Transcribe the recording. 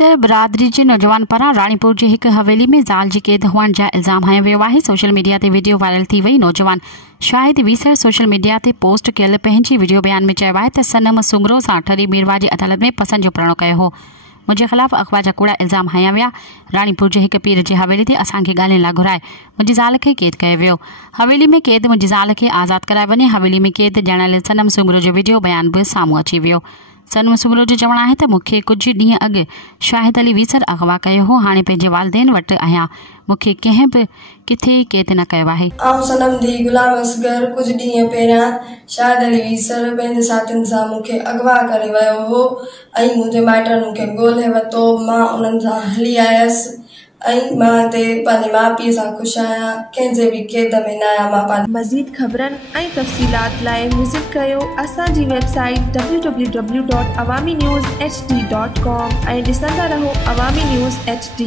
वीसर बिरादरी जे नौजवान पारां राणीपुर जी हिक हवेली में ज़ाल जी कैद हुअण जा इल्ज़ाम हया वियो आहे। सोशल मीडिया ते वीडियो वायरल थी वई। नौजवान शाहिद वीसर सोशल मीडिया ते पोस्ट कयल पंहिंजी वीडियो बयान में चयो आहे त सनम सुंगरो सां ठरी मीरवा जी अदालत में पसंद जो प्रणो कयो हो। मुझे खिलाफ़ अगवा जा कूड़ा इल्ज़ाम हया विया। राणीपुर जे हिक पीर जी हवेली ते असांखे ॻाल्हाइण लाइ घुराए मुंहिंजी ज़ाल खे कैद कयो वियो। हवेली में कैद मुंहिंजी ज़ाल खे आज़ाद कराए वञे। हवेली में कैद ॼाणायल सनम सुंगरो जो वीडियो बयान बि साम्हूं अची वियो। सनम सुंगरो जो चवणु आहे त मूंखे कुझु ॾींहं अॻु शाहिद अली वीसर अगवा कयो हो। हाणे पंहिंजे वालिदेन वटि आहियां। मूंखे कंहिं बि किथे कैद न कयो आहे। सनम दी गुलाम असगर कुछ ॾींहं पहिरियां शाहिद अली वीसर पंहिंजे साथियुनि सां मूंखे अगवा करे वियो हो ऐं मुंहिंजे माइटनि मूंखे ॻोल्हे वरितो। मां उन्हनि सां हली आयसि ऐं मां हिते पंहिंजे माउ पीउ सां ख़ुशि आहियां। कंहिंजे बि कैद में न आहियां मां। मज़ीद ख़बरनि ऐं तफ़सीलात लाइ विज़िट कयो असांजी वेबसाइट www.awamiNewsHD.com ऐं ॾिसंदा रहो अवामी न्यूज़ HD।